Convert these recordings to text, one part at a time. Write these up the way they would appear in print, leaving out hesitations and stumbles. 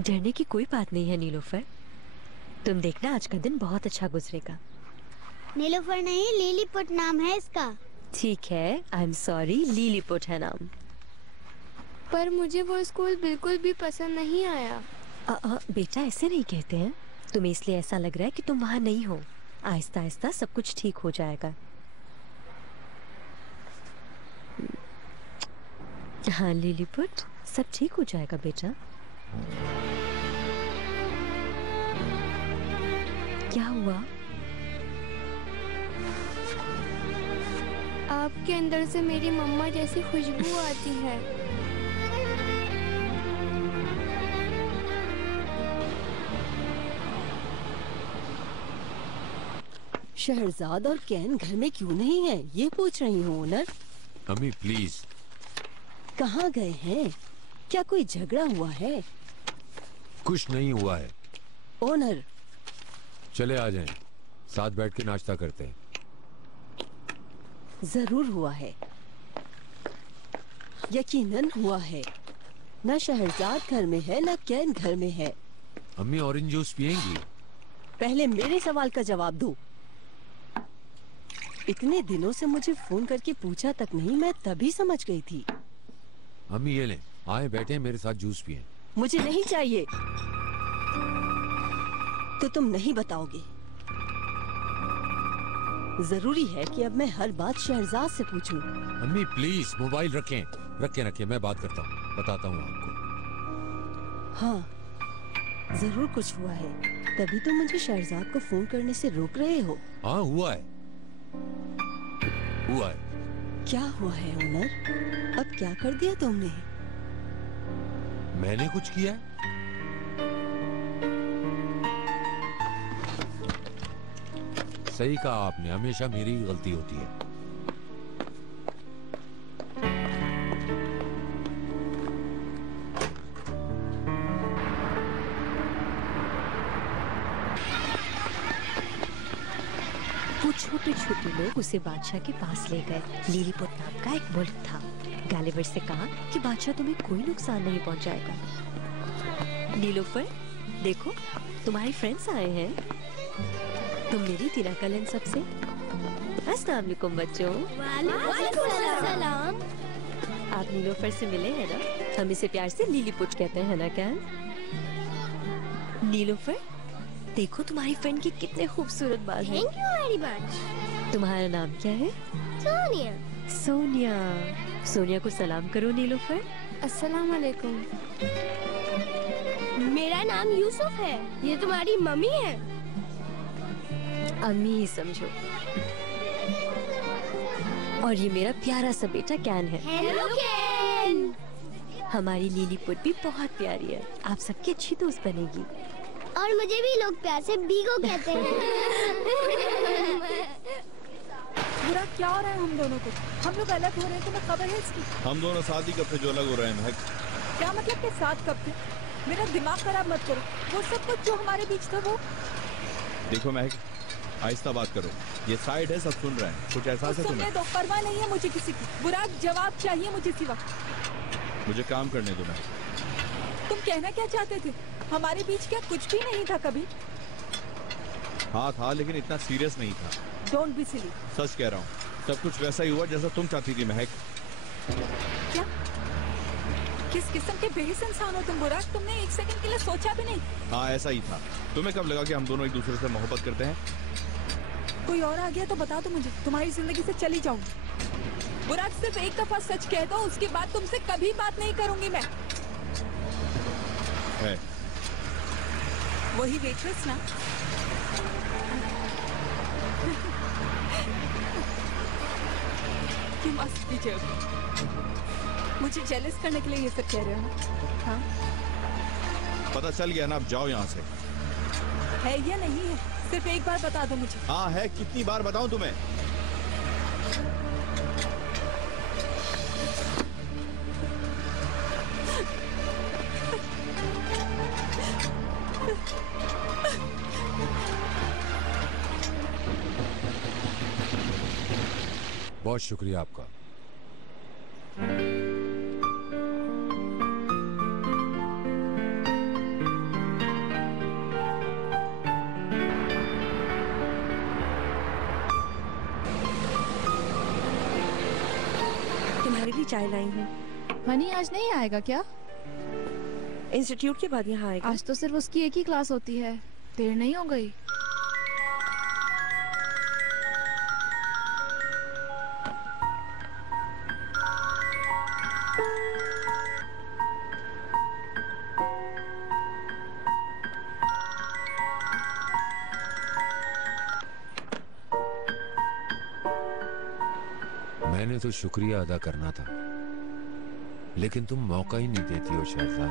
डरने की कोई बात नहीं है नीलोफर। तुम देखना आज का दिन बहुत अच्छा गुजरेगा। नीलोफर नहीं, लिलीपुट नाम है इसका। ठीक है, आई एम सॉरी, लिलीपुट है नाम। पर मुझे वो स्कूल बिल्कुल भी पसंद नहीं आया। बेटा ऐसे नहीं कहते हैं। तुम्हें इसलिए ऐसा लग रहा है कि तुम वहाँ नहीं हो। आहिस्ता आहिस्ता सब कुछ ठीक हो जाएगा। हाँ लिलीपुट, सब ठीक हो जाएगा बेटा। क्या हुआ? आपके अंदर से मेरी मम्मा जैसी खुशबू आती है। शहरजाद और कैन घर में क्यों नहीं है, ये पूछ रही हूँ ओनर। अम्मी प्लीज। कहाँ गए हैं? क्या कोई झगड़ा हुआ है? कुछ नहीं हुआ है ओनर। चले आ जाएं, साथ बैठ के नाश्ता करते हैं। जरूर हुआ है, यकीनन हुआ है। न शहरजाद घर में है न कैन घर में है। अम्मी ऑरेंज जूस पियेंगी? पहले मेरे सवाल का जवाब दो। इतने दिनों से मुझे फोन करके पूछा तक नहीं, मैं तभी समझ गई थी। अम्मी ये लें, आए बैठे मेरे साथ जूस पिए। मुझे नहीं चाहिए। तो तुम नहीं बताओगे? जरूरी है कि अब मैं हर बात शहरजाद से पूछूं। अम्मी प्लीज मोबाइल रखें, रखें, मैं बात करता हूँ, बताता हूँ आपको। हाँ जरूर कुछ हुआ है, तभी तो मुझे शहरजाद को फोन करने से रोक रहे हो। हाँ हुआ है। क्या हुआ है ओनर? अब क्या कर दिया तुमने? मैंने कुछ किया है? सही कहा आपने, हमेशा मेरी ही गलती होती है। छोटे छोटे लोग उसे बादशाह के पास ले गए। लिलीपुट नाम का एक मुल्क था। गालिवर से कहा कि बादशाह तुम्हें कोई नुकसान नहीं पहुंचाएगा। नीलोफर देखो, तुम्हारे फ्रेंड्स आए हैं। तुम मिली थी ना कल इन सबसे? अस्सलाम वालेकुम बच्चों। वालेकुम सलाम। आप नीलोफर से मिले हैं ना? हम इसे प्यार से लिलीपुट कहते हैं ना क्या? नीलोफर देखो तुम्हारी फ्रेंड के कितने खूबसूरत बाल हैं। Thank you very much. तुम्हारा नाम क्या है? सोनिया। सोनिया। सोनिया को सलाम करो नीलोफर। अस्सलाम वालेकुम। मेरा नाम यूसुफ है। ये तुम्हारी मम्मी है? अम्मी ही समझो। और ये मेरा प्यारा सा बेटा कैन है। Hello can. हमारी लिलीपुट भी बहुत प्यारी है। आप सबकी अच्छी दोस्त बनेगी। और मुझे भी लोग प्यार से बीगो कहते हैं। बुरा क्या हो रहा है हम दोनों को? हम लोग अलग हो रहे हैं, तुम्हें खबर है इसकी? हम दोनों साथ ही कब से जो अलग हो रहे हैं महक। क्या मतलब के साथ कब थे? मेरा दिमाग खराब मत करो। वो सब कुछ जो हमारे बीच था वो। देखो महक, आहिस्ता बात करो, ये साइड है, सब सुन रहे हैं। कुछ एहसास है तुम्हें? तो परवाह नहीं है मुझे किसी की। बुरा जवाब चाहिए मुझे इसी वक्त। मुझे काम करने दो महक। तुम कहना क्या चाहते थे? हमारे बीच क्या कुछ भी नहीं था कभी? हाँ था, लेकिन इतना सीरियस नहीं था। Don't be silly. सच कह रहा हूँ, सब कुछ वैसा ही हुआ जैसा तुम चाहती थी महक। क्या? किस किस्म के बेहिस इंसान हो तुम बुराक? तुमने एक सेकंड के लिए सोचा भी नहीं? हाँ ऐसा ही था। तुम्हें कब लगा कि हम दोनों एक दूसरे से मोहब्बत करते हैं? कोई और आ गया तो बता दो मुझे, तुम्हारी जिंदगी से चली जाऊंगी। बुराक सिर्फ एक दफा सच कह दो, उसके बाद तुमसे कभी बात नहीं करूंगी मैं। है वही वेट्रेस ना? कि मस्त टीचर मुझे जेलस करने के लिए ये सब कह रहे हो ना? हाँ पता चल गया ना, अब जाओ यहाँ से। है या नहीं है? सिर्फ एक बार बता दो मुझे। हाँ है, कितनी बार बताऊं तुम्हें? बहुत शुक्रिया आपका। चाय लाई हूँ। हनी आज नहीं आएगा क्या? इंस्टीट्यूट के बाद यहाँ आएगा। आज तो सिर्फ उसकी एक ही क्लास होती है, देर नहीं हो गई? मैंने तो शुक्रिया अदा करना था, लेकिन तुम मौका ही नहीं देती हो शहजाद।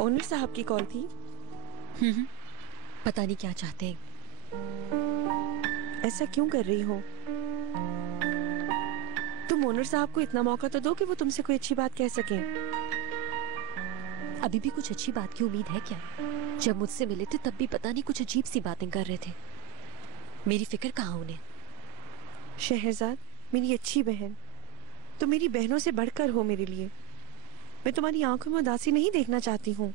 ओनर साहब की कॉल थी। पता नहीं क्या चाहते हैं। ऐसा क्यों कर रही हो? तुम ओनर साहब को इतना मौका तो दो कि वो तुमसे कोई अच्छी बात कह सकें। अभी भी कुछ अच्छी बात की उम्मीद है क्या? जब मुझसे मिले थे तब भी पता नहीं कुछ अजीब सी बातें कर रहे थे। मेरी फिक्र कहाँ उन्हें। शहजाद, मेरी अच्छी बहन, तुम मेरी बहनों से बढ़कर हो मेरे लिए। मैं तुम्हारी आंखों में उदासी नहीं देखना चाहती हूँ,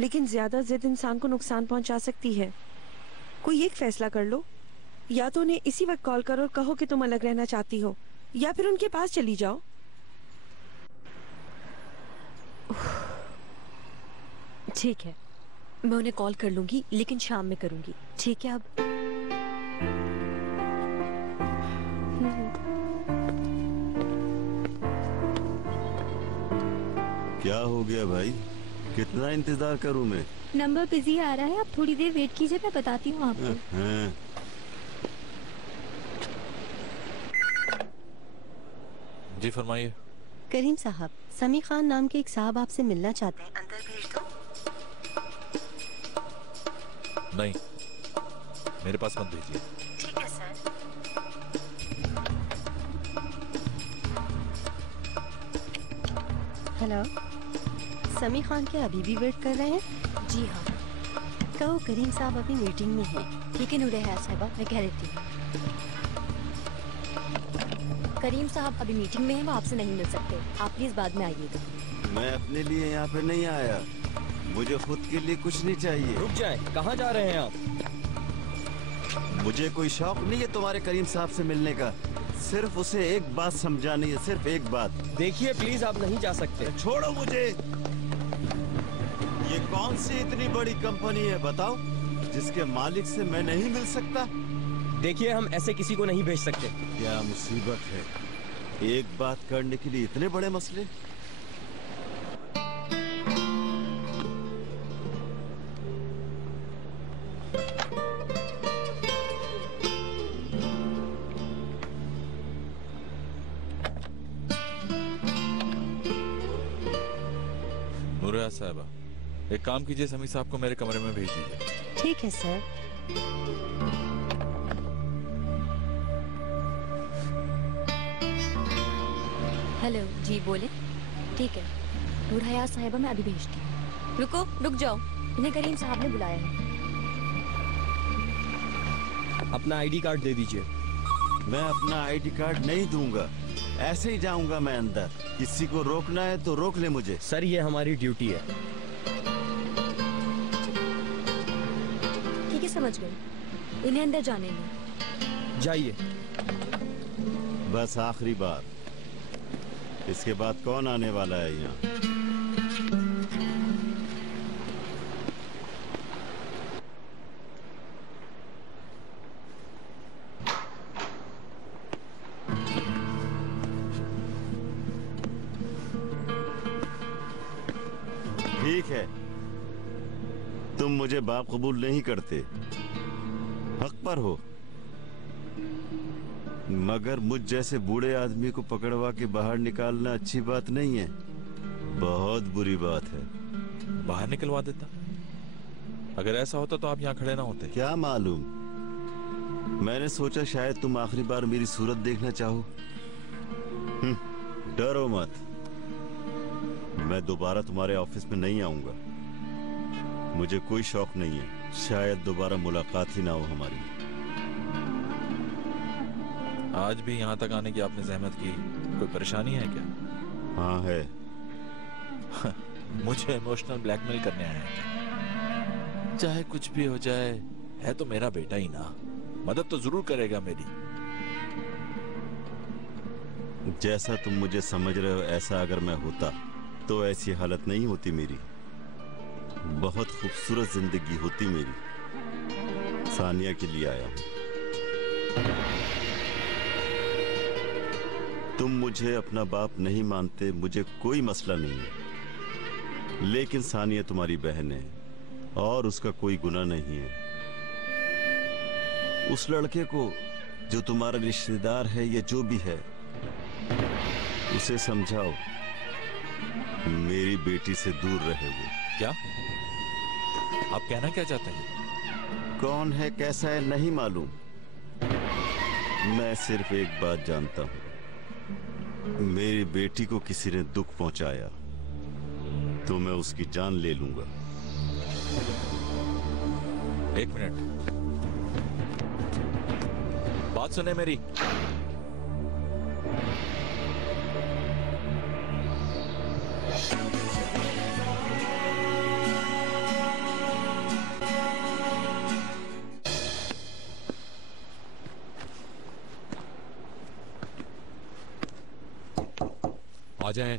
लेकिन ज्यादा जिद इंसान को नुकसान पहुंचा सकती है। कोई एक फैसला कर लो, या तो उन्हें इसी वक्त कॉल करो और कहो कि तुम अलग रहना चाहती हो, या फिर उनके पास चली जाओ। ठीक है, मैं उन्हें कॉल कर लूंगी, लेकिन शाम में करूंगी। ठीक है? अब क्या हो गया भाई? कितना इंतजार करूं मैं? नंबर बिजी आ रहा है, आप थोड़ी देर वेट कीजिए, मैं बताती हूँ आपको। जी फरमाइए। करीम साहब, समी खान नाम के एक साहब आपसे मिलना चाहते हैं, अंदर भेज दो। नहीं, मेरे पास मत भेजिए। ठीक है सर। हेलो, समी खान क्या अभी भी वेट कर रहे हैं? जी हाँ। कहो करीम साहब अभी मीटिंग में हैं। ठीक है नूरहया साहिबा, मैं कह देती हूँ। करीम साहब अभी मीटिंग में हैं, वो आपसे नहीं मिल सकते। आप प्लीज बाद में आइएगा। मैं अपने लिए यहाँ पे नहीं आया, मुझे खुद के लिए कुछ नहीं चाहिए। रुक जाए, कहाँ जा रहे हैं आप? मुझे कोई शौक नहीं है तुम्हारे करीम साहब से मिलने का। सिर्फ उसे एक बात समझानी है, सिर्फ एक बात। देखिए प्लीज, आप नहीं जा सकते। छोड़ो मुझे। ये कौन सी इतनी बड़ी कंपनी है बताओ, जिसके मालिक से मैं नहीं मिल सकता? देखिए, हम ऐसे किसी को नहीं भेज सकते। क्या मुसीबत है, एक बात करने के लिए इतने बड़े मसले। नूरहया साहिबा, एक काम कीजिए, समी साहब को मेरे कमरे में भेज दीजिए। ठीक है सर। हेलो जी, बोले। ठीक है नूरहया साहिबा, मैं अभी भेजती हूँ। रुक जाओ, इन्हें करीम साहब ने बुलाया है। अपना आईडी कार्ड दे दीजिए। मैं अपना आईडी कार्ड नहीं दूंगा, ऐसे ही जाऊंगा मैं अंदर। किसी को रोकना है तो रोक ले मुझे। सर, ये हमारी ड्यूटी है। ठीक है, समझ गई। इन्हें अंदर जाने दो। जाइए। बस आखिरी बार, इसके बाद कौन आने वाला है यहाँ? ठीक है, तुम मुझे बाप कबूल नहीं करते, हक पर हो, मगर मुझ जैसे बूढ़े आदमी को पकड़वा के बाहर निकालना अच्छी बात नहीं है, बहुत बुरी बात है। बाहर निकलवा देता। अगर ऐसा होता तो आप यहाँ खड़े ना होते। क्या मालूम, मैंने सोचा शायद तुम आखिरी बार मेरी सूरत देखना चाहो। डरो मत, मैं दोबारा तुम्हारे ऑफिस में नहीं आऊंगा। मुझे कोई शौक नहीं है, शायद दोबारा मुलाकात ही ना हो हमारी। आज भी यहाँ तक आने की आपने जहमत की, कोई परेशानी है क्या? हाँ है। मुझे इमोशनल ब्लैकमेल करने आए हैं? चाहे कुछ भी हो जाए, है तो मेरा बेटा ही ना, मदद तो जरूर करेगा मेरी। जैसा तुम मुझे समझ रहे हो ऐसा अगर मैं होता तो ऐसी हालत नहीं होती मेरी। बहुत खूबसूरत जिंदगी होती मेरी। सानिया के लिए आया हूं। तुम मुझे अपना बाप नहीं मानते, मुझे कोई मसला नहीं है, लेकिन सानिया तुम्हारी बहन है और उसका कोई गुनाह नहीं है। उस लड़के को जो तुम्हारा रिश्तेदार है या जो भी है, उसे समझाओ मेरी बेटी से दूर रहे वो। क्या आप कहना क्या चाहते हैं? कौन है कैसा है नहीं मालूम, मैं सिर्फ एक बात जानता हूं, मेरी बेटी को किसी ने दुख पहुंचाया तो मैं उसकी जान ले लूंगा। एक मिनट, बात सुने मेरी। आ जाएं।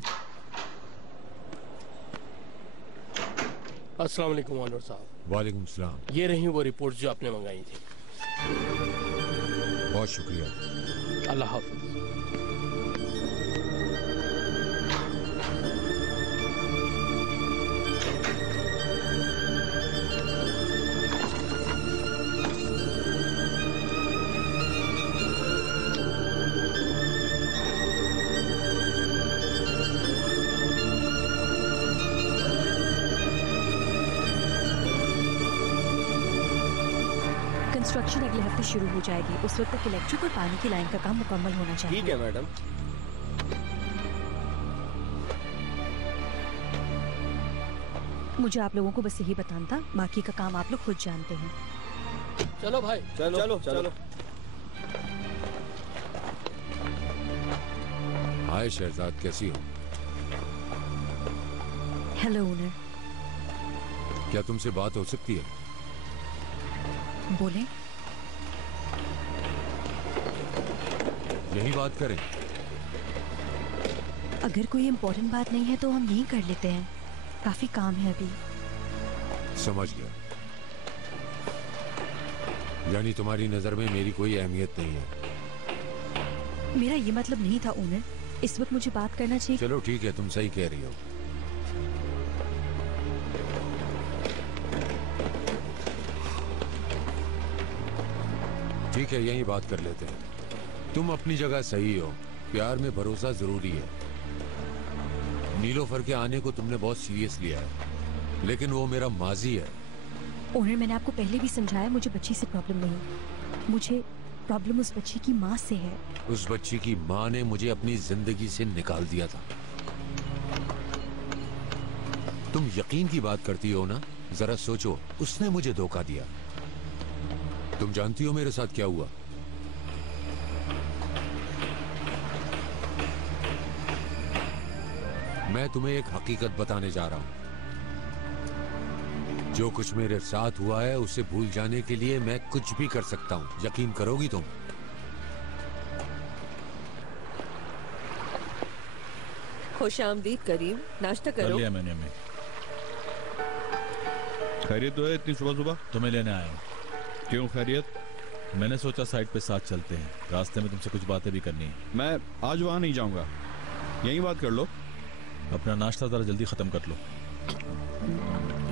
अस्सलाम वालेकुम ऑनर साहब। वालेकुम सलाम। ये रही वो रिपोर्ट जो आपने मंगाई थी। बहुत शुक्रिया। अल्लाह हाफिज। कंस्ट्रक्शन अगले हफ्ते शुरू हो जाएगी। उस वक्त तक इलेक्ट्रिक और पानी की लाइन का काम मुकम्मल होना चाहिए। ठीक है मैडम। मुझे आप लोगों को बस यही बताना था, बाकी का काम आप लोग खुद जानते हैं। चलो भाई, चलो चलो, चलो। हाय शहजाद, कैसी हो? Hello owner. क्या तुमसे बात हो सकती है? बोले। यही बात करें? अगर कोई इम्पोर्टेंट बात नहीं है तो हम यही कर लेते हैं, काफी काम है अभी। समझ गया। यानी तुम्हारी नजर में मेरी कोई अहमियत नहीं है? मेरा ये मतलब नहीं था ओनर, इस वक्त मुझे बात करना चाहिए। चलो ठीक है, तुम सही कह रही हो। ठीक है, यही बात कर लेते हैं। तुम अपनी जगह सही हो, प्यार में भरोसा जरूरी है। नीलोफर के आने को तुमने बहुत सीरियस लिया है, लेकिन वो मेरा माजी है। ओनर, मैंने आपको पहले भी समझाया, मुझे बच्ची से प्रॉब्लम नहीं, मुझे प्रॉब्लम उस बच्ची की माँ से है। उस बच्ची की माँ ने मुझे अपनी जिंदगी से निकाल दिया था। तुम यकीन की बात करती हो ना? जरा सोचो, उसने मुझे धोखा दिया। तुम जानती हो मेरे साथ क्या हुआ? मैं तुम्हें एक हकीकत बताने जा रहा हूं। जो कुछ मेरे साथ हुआ है उसे भूल जाने के लिए मैं कुछ भी कर सकता हूं। यकीन करोगी तुम? खुशामदीद करीम, नाश्ता करो। कर लिया मैंने। खैरियत तो है इतनी सुबह सुबह? तुम्हें लेने आया हूं। क्यों खैरियत? मैंने सोचा साइड पे साथ चलते हैं, रास्ते में तुमसे कुछ बातें भी करनी है। मैं आज वहां नहीं जाऊंगा, यही बात कर लो। अपना नाश्ता जरा जल्दी खत्म कर लो।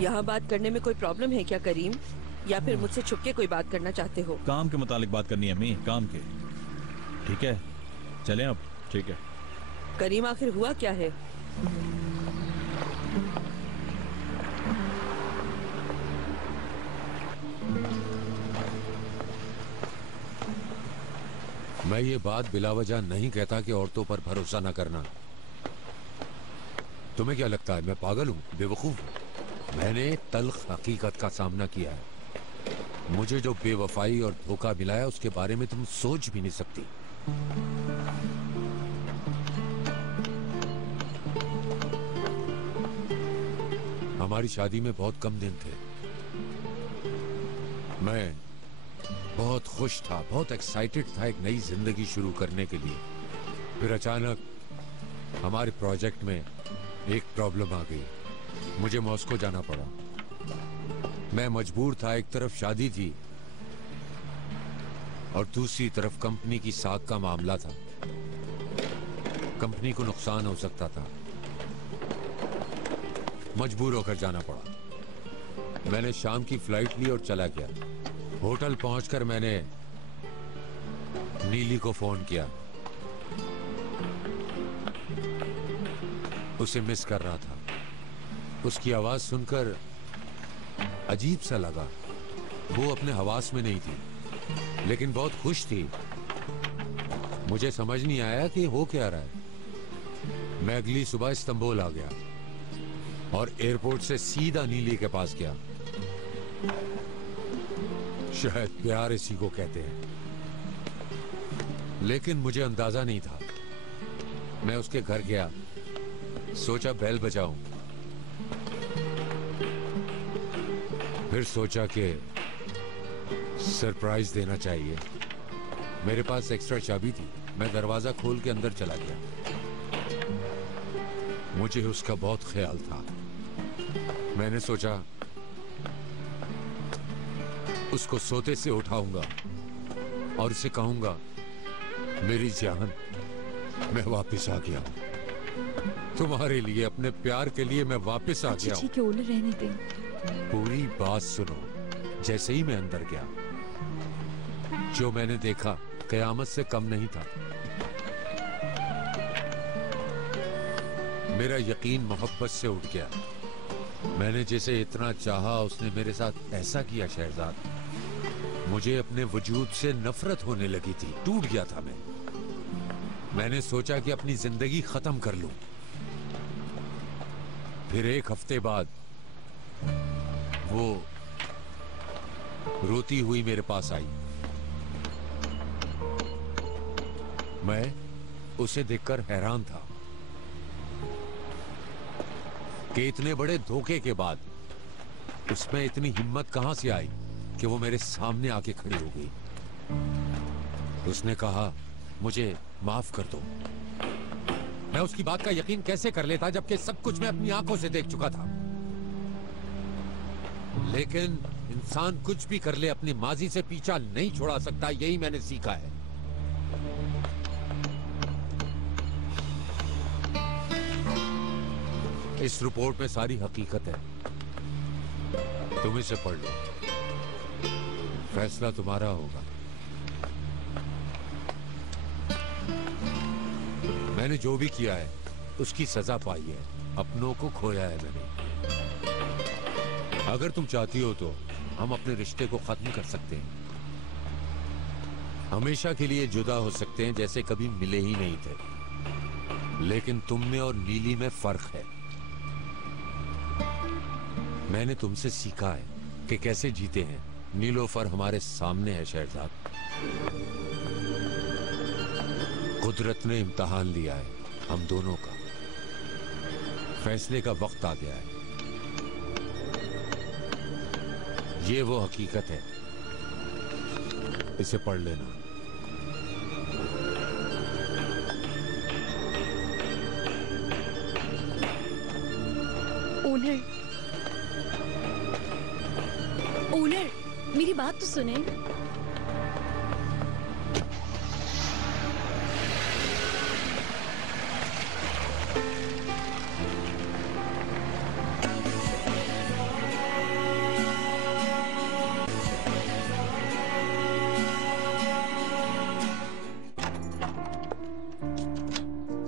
यहाँ बात करने में कोई प्रॉब्लम है क्या करीम, या फिर मुझसे छुप के कोई बात करना चाहते हो? काम के मुतालिक बात करनी है अम्मी, काम के। ठीक है, चलें अब? ठीक है। करीम, आखिर हुआ क्या है? मैं ये बात बिलावजह नहीं कहता कि औरतों पर भरोसा न करना। तुम्हें क्या लगता है मैं पागल हूँ, बेवकूफ हूँ? मैंने तल्ख हकीकत का सामना किया है। मुझे जो बेवफाई और धोखा मिला है उसके बारे में तुम सोच भी नहीं सकती। हमारी शादी में बहुत कम दिन थे। मैं बहुत खुश था, बहुत एक्साइटेड था एक नई जिंदगी शुरू करने के लिए। फिर अचानक हमारे प्रोजेक्ट में एक प्रॉब्लम आ गई। मुझे मॉस्को जाना पड़ा। मैं मजबूर था, एक तरफ शादी थी और दूसरी तरफ कंपनी की साख का मामला था। कंपनी को नुकसान हो सकता था। मजबूर होकर जाना पड़ा। मैंने शाम की फ्लाइट ली और चला गया। होटल पहुंचकर मैंने नीली को फोन किया। उसे मिस कर रहा था। उसकी आवाज सुनकर अजीब सा लगा। वो अपने हवास में नहीं थी, लेकिन बहुत खुश थी। मुझे समझ नहीं आया कि हो क्या रहा है। मैं अगली सुबह इस्तांबुल आ गया और एयरपोर्ट से सीधा नीली के पास गया। शायद प्यार इसी को कहते हैं, लेकिन मुझे अंदाजा नहीं था। मैं उसके घर गया, सोचा बेल बजाऊं। फिर सोचा कि सरप्राइज देना चाहिए। मेरे पास एक्स्ट्रा चाबी थी। मैं दरवाजा खोल के अंदर चला गया। मुझे उसका बहुत ख्याल था। मैंने सोचा उसको सोते से उठाऊंगा और उसे कहूंगा, मेरी जान, मैं वापस आ गया हूं। तुम्हारे लिए, अपने प्यार के लिए मैं वापस आ गया हूं। ठीक है, ओनर रहने दें। पूरी बात सुनो। जैसे ही मैं अंदर गया, जो मैंने देखा कयामत से कम नहीं था। मेरा यकीन मोहब्बत से उठ गया। मैंने जिसे इतना चाहा, उसने मेरे साथ ऐसा किया शहजाद। मुझे अपने वजूद से नफरत होने लगी थी। टूट गया था मैं। मैंने सोचा कि अपनी जिंदगी खत्म कर लूं। फिर एक हफ्ते बाद वो रोती हुई मेरे पास आई। मैं उसे देखकर हैरान था कि इतने बड़े धोखे के बाद उसमें इतनी हिम्मत कहां से आई कि वो मेरे सामने आके खड़ी हो गई। उसने कहा, मुझे माफ कर दो। मैं उसकी बात का यकीन कैसे कर लेता, जबकि सब कुछ मैं अपनी आंखों से देख चुका था। लेकिन इंसान कुछ भी कर ले, अपनी माजी से पीछा नहीं छुड़ा सकता। यही मैंने सीखा है। इस रिपोर्ट में सारी हकीकत है। तुम इसे पढ़ लो। फैसला तुम्हारा होगा। मैंने जो भी किया है उसकी सजा पाई है। अपनों को खोया है मैंने। अगर तुम चाहती हो तो हम अपने रिश्ते को खत्म कर सकते हैं। हमेशा के लिए जुदा हो सकते हैं, जैसे कभी मिले ही नहीं थे। लेकिन तुम में और नीली में फर्क है। मैंने तुमसे सीखा है कि कैसे जीते हैं। नीलोफर हमारे सामने है शहजाद। कुदरत ने इम्तिहान लिया है हम दोनों का। फैसले का वक्त आ गया है। ये वो हकीकत है। इसे पढ़ लेना। ओनर, ओनर, मेरी बात तो सुने।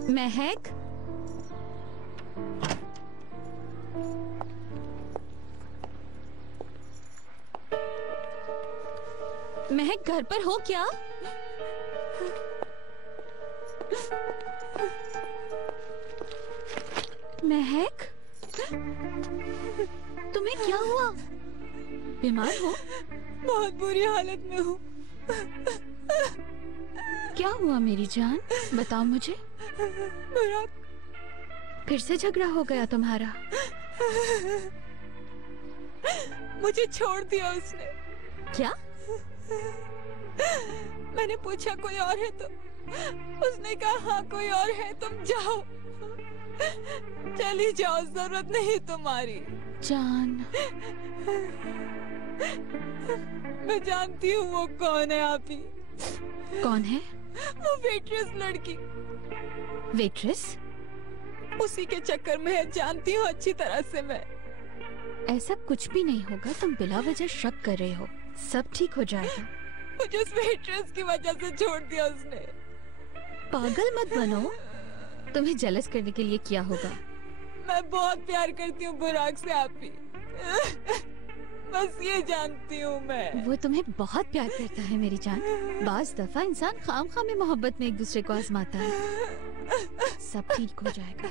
महक, महक घर पर हो क्या? महक, तुम्हें क्या हुआ? बीमार हो? बहुत बुरी हालत में हूँ। क्या हुआ मेरी जान, बताओ मुझे। बुराक, फिर से झगड़ा हो गया तुम्हारा? मुझे छोड़ दिया उसने। क्या? मैंने पूछा कोई और है तो उसने कहा हाँ कोई और है, तुम जाओ, चली जाओ, जरूरत नहीं तुम्हारी। जान, मैं जानती हूँ वो कौन है। आप ही कौन है? वो वेट्रेस लड़की। वेट्रेस? उसी के चक्कर में है, जानती हूँ अच्छी तरह से मैं। ऐसा कुछ भी नहीं होगा, तुम बिला वजह शक कर रहे हो, सब ठीक हो जाएगा। मुझे उस वेट्रेस की वजह से छोड़ दिया उसने। पागल मत बनो, तुम्हें जेलस करने के लिए किया होगा। मैं बहुत प्यार करती हूँ बुराक से, आप ही बस ये जानती हूँ मैं। वो तुम्हें बहुत प्यार करता है मेरी जान। बाज दफा इंसान खामखा में मोहब्बत में एक दूसरे को आजमाता है। सब ठीक हो जाएगा।